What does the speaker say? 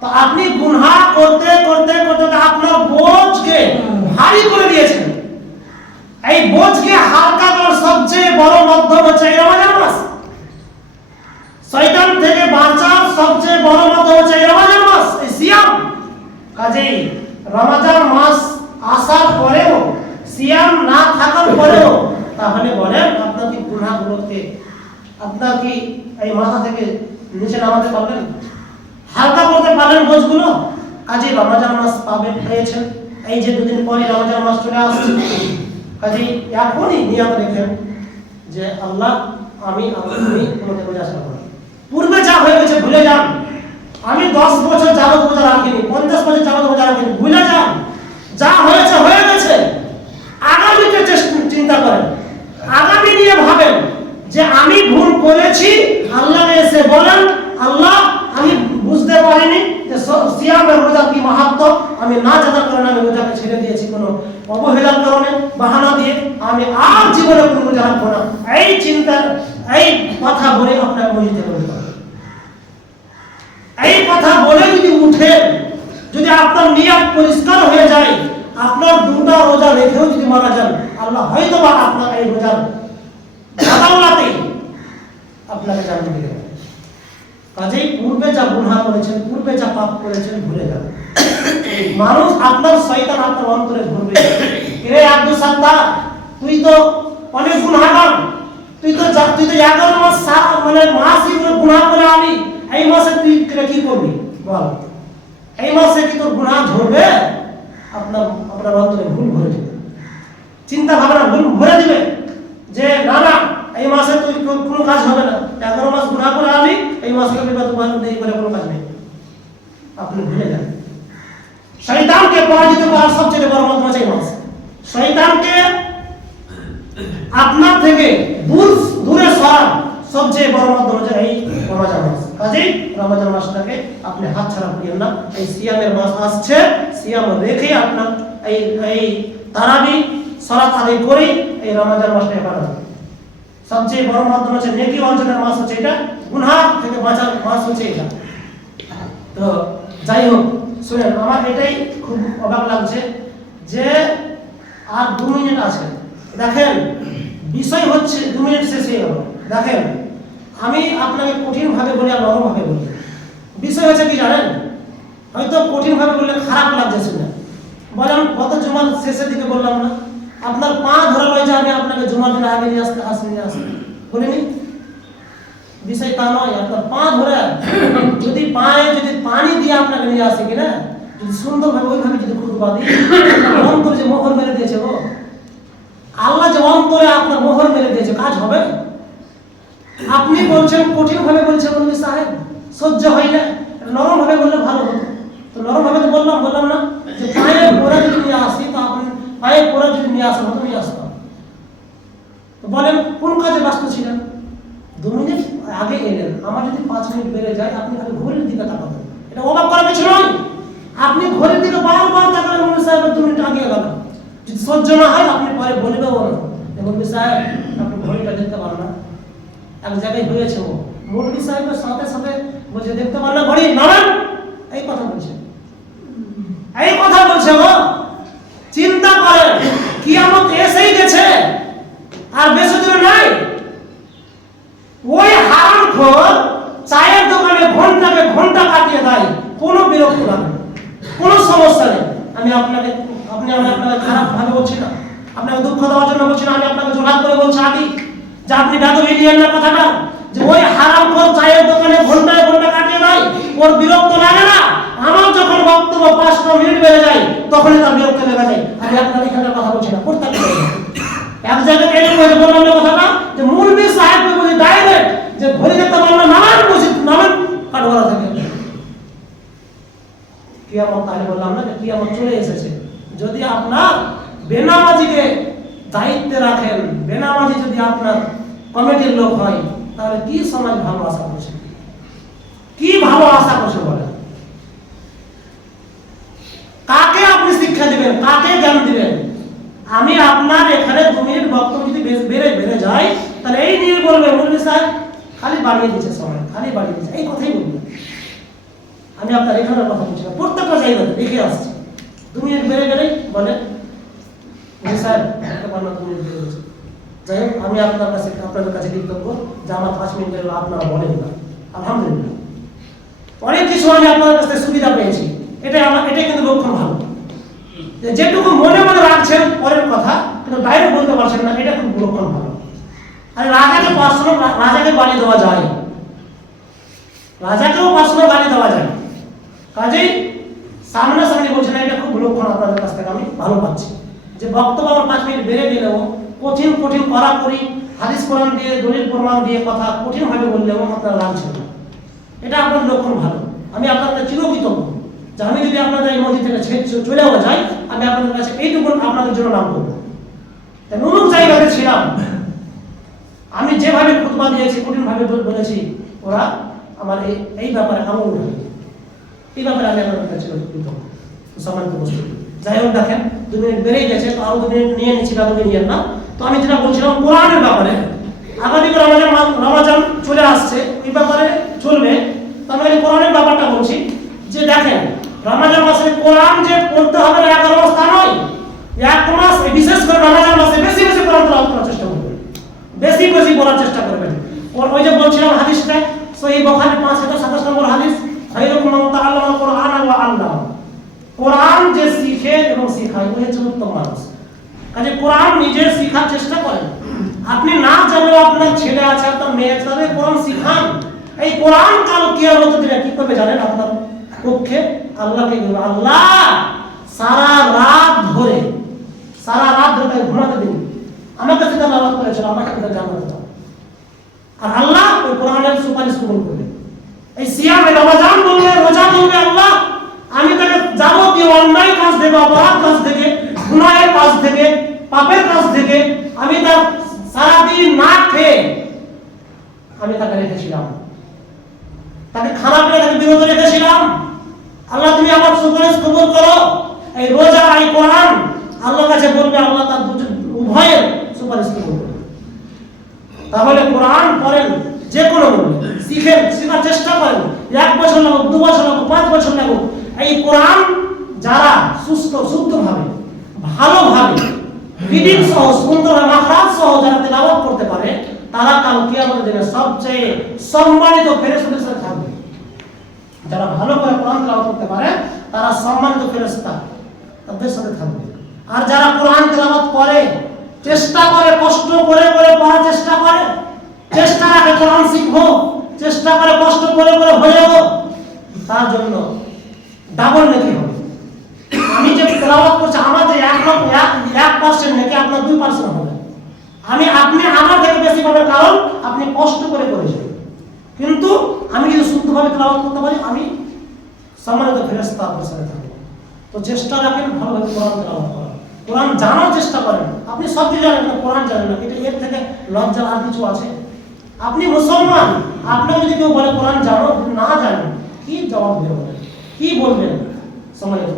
তো আপনি গুনহা করতে করতে করতে আপনার বোঝকে ভারী করে দিয়েছেন। এই বোঝকে হালকা করার সবচেয়ে বড় মাধ্যম হচ্ছে এই রমজান মাস। শয়তান থেকে বাঁচার সবচেয়ে বড় মাধ্যম হচ্ছে এই রমজান মাস, এই সিয়াম। কাজেই রমজান মাস আসার পরেও, সিয়াম না থাকার পরেও, তাহলে বলেন আপনার কি গুনাহগুলোকে, আপনার কি এই মাথা থেকে নিচে নামাতে পারবেন? হালকা করতে পারলেন বোঝগুলো কাজে রমজান মাস পাবেন, পেয়েছেন। এই যে দুদিন পরে রমজান মাস চলে আসছে, কাজেই এখনই নিয়ম রেখেন যে, আল্লাহ, আমি বোঝা আসা পূর্বে যা হয়ে গেছে ভুলে যান। আমি দশ বছর যাবত বোঝা রাখিনি, পঞ্চাশ বছর যাবত বোঝা রাখিনি, ভুলে যান যা হয়েছে হয়ে গেছে আগামীতে চেষ্টা- চিন্তা করেন আগামী নিয়ে ভাবেন যে আমি ভুল করেছি আল্লাহ এসে বলেন আল্লাহ আমি বুঝতে পারিনি যে স- সিয়ামের রোজা কি মাহাত্ম আমি না জানার কারণে আমি রোজাকে ছেড়ে দিয়েছি কোনো অবহেলার কারণে, বাহানা দিয়ে আমি আর জীবনে কোনো রাখব না। এই চিন্তা, এই কথা বলে মসজিদে করতে হবে। এই কথা বলে যদি উঠে, যদি আপনার নিয়ত পরিষ্কার হয়ে যায়, আপনার দুটা রোজা রেখেও যদি মারা যান, আল্লাহ হয়তো বা আপনার এই রোজার আপনাকে দিতে পারে কাজেই পূর্বে যা গুনাহ করেছেন, পূর্বে যা পাপ করেছেন, ভুলে যান। মানুষ আপনার শয়তান আপনার অন্তরে ঘুরবে রে আব্দুল সাত্তার, তুই তো অনেক গুনাহগার। তুই তো তুই তো এগারো মাস মানে করে গুনাহ করে আলি এই মাসে তুই কে- করবি? বল। এই মাসে কি তোর গুনাহ ঝরবে আপনার আপনার অন্তরে ভুল ভরে দিবে চিন্তা ভাবনা ভুল ভরে দিবে যে, না না, এই মাসে তুই কোনো কাজ হবে না এগারো মাস গুনাহ করে এই মাসে বিবাদ দেরি করে কোনো নেই। আপনি ভুলে যান। শয়তানকে পরাজিত করার সবচেয়ে বড় মাধ্যম হচ্ছে মাস শয়তানকে আপনার থেকে দূর, দূরে সরার সবচেয়ে বড় মাধ্যম হচ্ছে এই রমজান মাস। কাজেই রমজান মাসটাকে আপনি হাত ছাড়া করিয়েন না। এই সিয়ামের মাস আসছে, সিয়াম রেখে আপনার এই এই তারাবি সরাত আদায় করে এই রমজান মাসটাকে কাটাবেন সবচেয়ে বড় মাধ্যম হচ্ছে নেকি অর্জনের মাস হচ্ছে এটা। গুনাহ থেকে বাঁচার মাস হচ্ছে এটা। তো যাই হোক, শুনেন, আমার এটাই খুব অবাক লাগছে যে আর দু মিনিট আছে। দেখেন, বিষয় হচ্ছে দু মিনিট শেষ হয়ে দেখেন, আমি আপনাকে কঠিনভাবে বলি আর নরমভাবে বলি। বিষয় হচ্ছে কি জানেন? হয়তো কঠিনভাবে বললে খারাপ লাগছে শুনে। বলেন গত জুমার শেষের দিকে বললাম না। আপনার পা ধরা রয়েছে আমি আপনাকে জুমার দিন আগে নিয়ে আসতে আসতে নিয়ে আসতে বলিনি? বিষয় তা নয় আপনার পা ধরে। যদি পায়ে যদি পানি দিয়ে আপনাকে নিয়ে আসে কিনা, যদি সুন্দরভাবে ওইভাবে যদি খুদবা দিই অন্তর যে মোহর মেরে দিয়েছে গো, আল্লাহ যে অন্তরে আপনার মোহর মেরে দিয়েছে, কাজ হবে? আপনি বলছেন কঠিন ভাবে বলছেন মৌলভী সাহেব, সহ্য হয় না। নরম ভাবে বললে ভালো হতো। তো নরম ভাবে তো বললাম বললাম না, যে পায়ে পোড়া যদি নিয়ে আসি, তো আপনি পায়ে পোড়া যদি নিয়ে আসেন হতো নিয়ে আসতাম। বলেন, কোন কাজে ব্যস্ত ছিলেন? দু মিনিট আগে এলেন। আমার যদি পাঁচ মিনিট বেড়ে যায়, আপনি খালি ঘড়ির দিকে তাকাবেন। এটা অবাক করার কিছু নয় আপনি ঘড়ির দিকে বারবার তাকাবেন মৌলভী সাহেবের দু মিনিট আগে গেল যদি সহ্য না হয়, আপনি পরে বলবেও না। যে সাহেব, আপনি ঘড়িটা দেখতে পারেন না। এক জায়গায় হয়েছে ও। মৌলভী সাহেবের সাথে সাথে বলছে, দেখতে পারেন না ঘড়ি? নামেন? এই কথা বলছে। এই কথা বলছে ও চিন্তা করেন কিয়ামত এসেই গেছে আর বেশি দূরে নাই ওই হারাম খোর চায়ের দোকানে ঘন্টাকে ঘণ্টা কাটিয়ে দেয় কোনো বিরক্ত লাগে না, কোনো সমস্যা নেই আমি আপনাকে আপনি আমি আপনাকে খারাপ ভাবে বলছি না। আপনাকে দুঃখ দেওয়ার জন্য বলছি না, আমি আপনাকে জোরাত করে বলছি আগে যে আপনি বেদবি নিয়েন না কথাটা। যে ওই হারাম খোর চায়ের দোকানে ঘন্টায় ঘণ্টা কাটিয়ে দেয়, ওর বিরক্ত লাগে না। আমার যখন বক্তব্য পাঁচটা মিনিট বেড়ে যায়, তখনই তার বিরক্ত লেগে যায়। আমি আপনার এখানে কথা বলছি না, প্রত্যেক এক জায়গায় এনে বসে বললাম না কথাটা, যে মুরবি সাহেবকে বলি ডাইরেক্ট যে ঘড়ি দেখতে পারলাম নামান মসজিদ নামান কাঠগড়া থেকে। কিয়ামত, তাহলে বললাম না কিয়ামত চলে এসেছে। যদি আপনার বেনামাজিকে দায়িত্বে রাখেন, বেনামাজি যদি আপনার কমিটির লোক হয়, তাহলে কি সমাজ ভালো আশা করছে? কি ভালো আশা করছে বলেন? কাকে আপনি শিক্ষা দিবেন? কাকে জ্ঞান দিবেন? আমি আপনার এখানে দু মিনিট বক্তব্য যদি বেড়ে বেড়ে যায়, তাহলে এই নিয়ে বলবে বলবে স্যার খালি বাড়িয়ে দিচ্ছে সময় খালি বাড়িয়ে দিচ্ছে। এই কথাই বলবে। আমি আপনার এখানে কথা বলছি না। প্রত্যেকটা জায়গাতে দেখে আসছি। দু মিনিট বেড়ে গেলেই বলে স্যার যাই হোক, আমি আপনার কাছে, আপনাদের কাছে কৃতজ্ঞ যে আমার পাঁচ মিনিট মিনিটের আপনারা বলেন না আলহামদুলিল্লাহ। অনেক কিছু আমি আপনার কাছ থেকে সুবিধা পেয়েছি। এটা আমার এটা কিন্তু লক্ষণ ভালো। যেটুকু মনে মনে রাখছেন, পরের কথা, কিন্তু বাইরে বলতে পারছেন না, এটা খুব লক্ষণ ভালো। আর রাজাকে পার্সোনাল রাজাকে বাড়ি দেওয়া যায়। রাজাকেও পার্সোনাল বাড়ি দেওয়া যায়। কাজেই সামনাসামনি বলছেন, এটা খুব লক্ষণ আপনাদের কাছ থেকে, আমি ভালো পাচ্ছি। যে বক্তব্য আমার পাঁচ মিনিট বেড়ে গেলেও কঠিন কঠিন কড়াকড়ি, হাদিস কোরআন দিয়ে, দলিল প্রমাণ দিয়ে কথা কঠিনভাবে বললেও আপনারা রাখছেন না। এটা আপনার লক্ষণ ভালো। আমি আপনাদের চিরকৃতজ্ঞ। যে আমি যদি আপনাদের এই মন্দির থেকে চলেও যাই, আমি আপনাদের কাছে এইটুকু আপনাদের জন্য নাম করব। নুনুক জায়গাতে ছিলাম। আমি যেভাবে খুতবা দিয়েছি, কঠিনভাবে বলেছি, ওরা আমার এই ব্যাপারে আমল এই ব্যাপারে আমি আপনাদের কাছে চিরকৃতজ্ঞ সম্মানিত উপস্থিতি। যাই হোক দেখেন দু মিনিট বেড়েই গেছে, তো আরও দু মিনিট নিয়ে নিচ্ছি না তুমি নিয়েন না। তো আমি যেটা বলছিলাম, কোরআনের ব্যাপারে। আগামী রমাজান রমাজান চলে আসছে, এই ব্যাপারে চলবে। তো আমি কোরআনের ব্যাপারটা বলছি, যে দেখেন, রমাজান মাসে কোরআন যে পড়তে হবে মাস তা নয়। এক মাস বিশেষ করে রমাজান মাসে বেশি বেশি কোরআন তেলাওয়াত করার চেষ্টা করবেন। বেশি বেশি পড়ার চেষ্টা করবেন। ওই যে বলছিলাম হাদিসটা সহি বখারি পাঁচ হাজার সাতাশ নম্বর হাদিস খাইরুকুম মান তাআল্লামা কোরআন ওয়া আল্লামা কোরআন যে শিখে এবং শিখায় ওই হচ্ছে উত্তম মানুষ। কাজে কোরআন নিজে শিখার চেষ্টা করেন। আপনি না জানলেও আপনার ছেলে আছে, আপনার মেয়ে আছে, তাদের কোরআন শিখান। এই কোরআন কাল দিনে কি করবে জানেন আপনার পক্ষে? আল্লাহকে আল্লাহ, সারা রাত ধরে, সারা রাত ধরে তাকে ঘুমাতে দিন আমার কাছে তার আলাপ করেছিল, আমাকে তাদের আর আল্লাহ ওই কোরআনের সুপারিশ কবুল করবে এই সিয়ামে রমাজান বলবে রোজা বলবে আল্লাহ। আমি তাকে যাবতীয় অন্যায় কাজ থেকে, অপরাধ কাজ থেকে, গুনাহের কাজ থেকে, পাপের কাজ থেকে আমি তার সারাদিন না খেয়ে আমি তাকে রেখেছিলাম। তাকে খারাপ তাকে বিরত রেখেছিলাম। আল্লাহ, তুমি আমার সুপারিশ কবুল করো। এই রোজা, এই কোরআন আল্লাহর কাছে বলবে, আল্লাহ তার দুজন, উভয়ের সুপারিশ কবুল করবে তাহলে কোরআন পড়েন যে কোনো শিখেন, শেখার চেষ্টা করেন। এক বছর লাগুক দু বছর লাগুক পাঁচ বছর লাগুক এই কোরআন যারা সুস্থ, শুদ্ধভাবে, ভালোভাবে রিডিং সহ সুন্দর মাখরাজ সহ যারা তেলাওয়াত করতে পারে, তারা কাল কিয়ামতের দিনে সবচেয়ে সম্মানিত ফেরেশতাদের সাথে থাকবে। যারা ভালো করে কোরআন তেলাওয়াত করতে পারে, তারা সম্মানিত ফেরেশতা তাদের সাথে থাকবে। আর যারা কোরআন তেলাওয়াত করে, চেষ্টা করে, কষ্ট করে করে পড়ার চেষ্টা করে, চেষ্টা রাখে কোরআন শিখব চেষ্টা করে, কষ্ট করে করে যাব তার জন্য ডাবল নেকি হবে। আমি যে তেলাওয়াত করছি, আমার যে এক এক পার্সেন্ট নাকি আপনার দুই পার্সেন্ট হবে। আমি, আপনি আমার থেকে বেশি পাবেন, কারণ আপনি কষ্ট করে করেছেন। কিন্তু আমি যদি শুদ্ধভাবে তেলাওয়াত করতে পারি, আমি সম্মানিত ফেরেস্তা আপনার সাথে থাকব। তো চেষ্টা রাখেন, ভালোভাবে কোরআন তেলাওয়াত করার। কোরআন জানার চেষ্টা করেন। আপনি সব জানেন না কোরআন জানেন না। কিন্তু এর থেকে লজ্জার আর কিছু আছে? আপনি মুসলমান, আপনাকে যদি কেউ বলে, কোরআন জানো? না জানেন, কি জবাব দেবেন? কি বলবেন? সম্মানিত